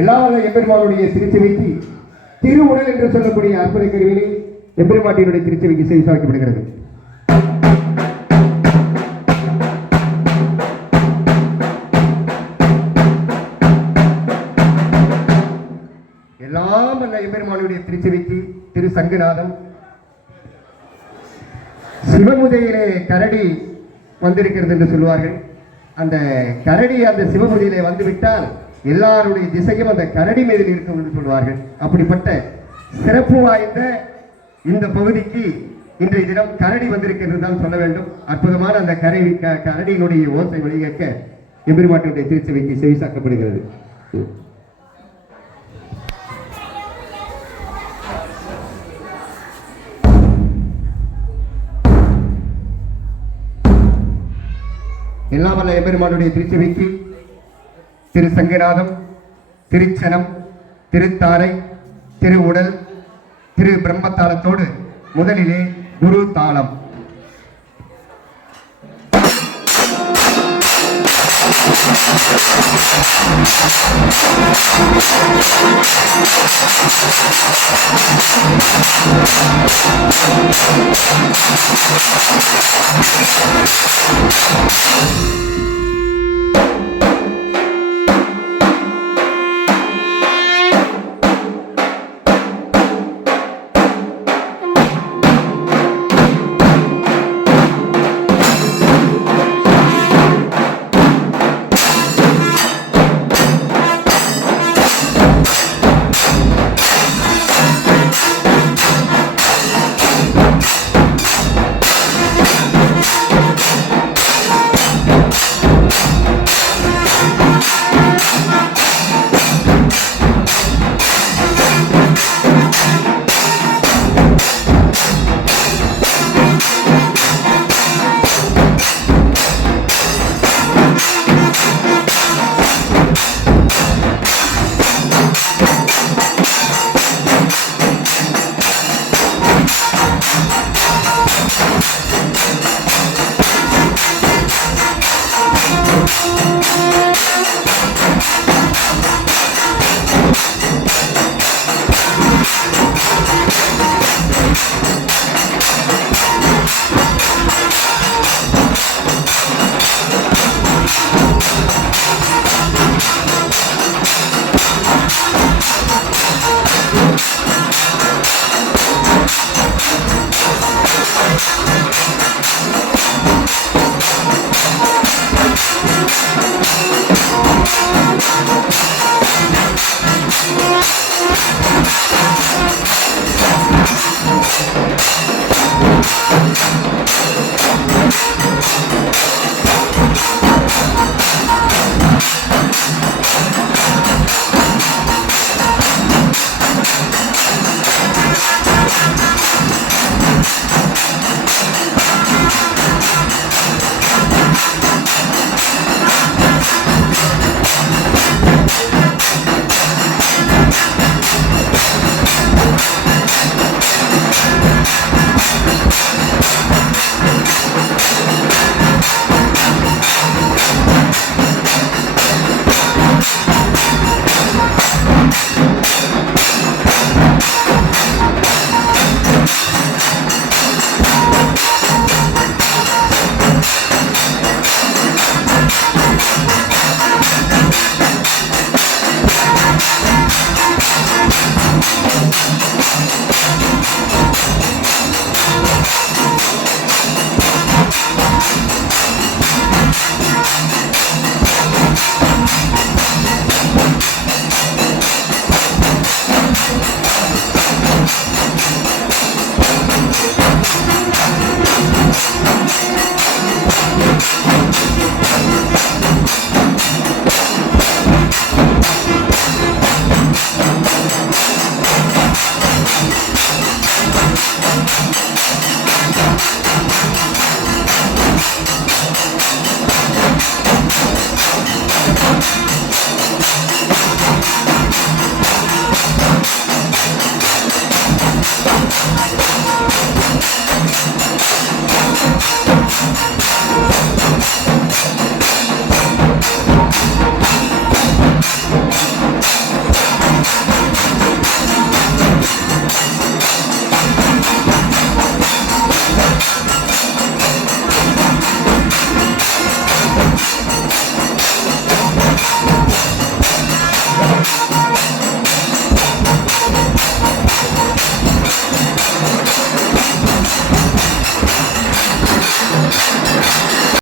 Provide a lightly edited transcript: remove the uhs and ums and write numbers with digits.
எல்லா எம்பெருமானுடைய திருச்செவிக்கு திருவுடல் என்று சொல்லக்கூடிய அற்புத கருவினை எம்பெருமாட்டியினுடைய திருச்செவிக்கு செவிசாக்கப்படுகிறது. எல்லாம் அல்ல எம்பெருமானுடைய திருச்செவிக்கு திரு சங்கநாதம். சிவமுதையிலே கரடி வந்திருக்கிறது என்று சொல்வார்கள். அந்த கரடி அந்த சிவமுதியிலே வந்துவிட்டால் எல்லாருடைய திசையும் அந்த கரடி மீதில் இருக்கும் என்று சொல்வார்கள். அப்படிப்பட்ட சிறப்பு வாய்ந்த இந்த பகுதிக்கு இன்றைய தினம் கரடி வந்திருக்கிறது தான் சொல்ல வேண்டும். அற்புதமான அந்த கரடியினுடைய ஓசை வழிகேட்க எம்பெருமாட்டினுடைய திருச்செவிக்கு செவிசாக்கப்படுகிறது. எல்லாம் வல்ல எம்பெருமானுடைய திருச்செவிக்கு திரு சங்கநாதம், திருச்சனம், திருத்தாரை, திருவுடல், திரு பிரம்மத்தாளத்தோடு முதலிலே குரு தாளம்.